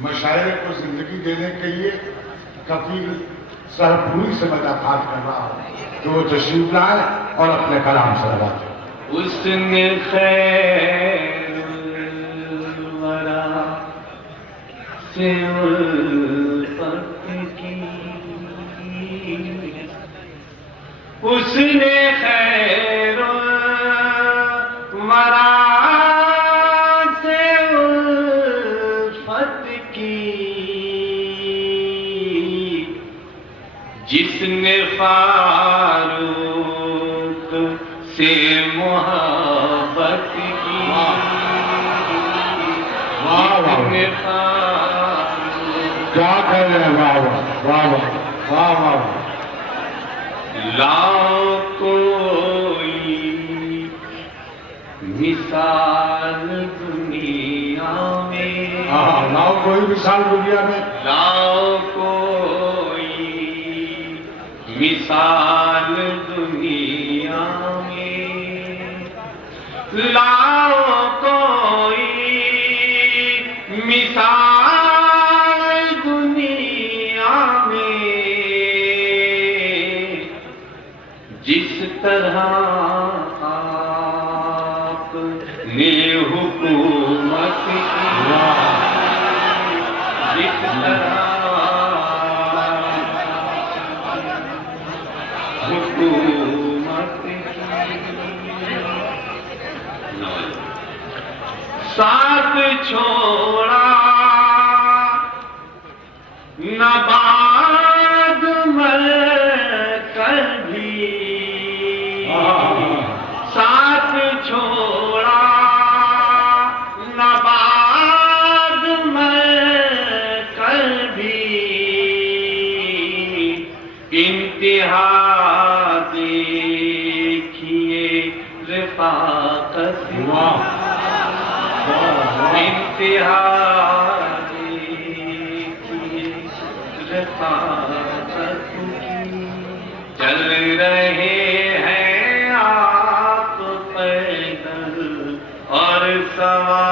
مشاعرے کو زندگی دینے کے لیے کفیل سرپوری سے ملاقات کر رہا ہوں کہ وہ تشریف لائے اور اپنے کلام سے لگاتے ہیں۔ اس نے خیر الورا سے الفت کی، اس نے خیر الورا سے الفت کی، جس نے فاروق سے محبت کی، کیا کہہ رہے ہیں؟ واہ واہ واہ واہ واہ واہ۔ لا کوئی مثال دنیا میں، لاؤ کوئی مثال دنیا میں، لا کوئی مثال دنیا میں، لا کوئی مثال دنیا میں، جس طرح آپ نے حکومت کی، جس طرح حکومت کی، ساتھ چھوڑا نہ بعد مر کر بھی، ساتھ چھوڑا نہ بعد مر کر بھی، انتہا دیکھیے رفاقت، انتہا دیکھیے رفاقت کی، چل رہے ہیں آپ پیدل اور سوار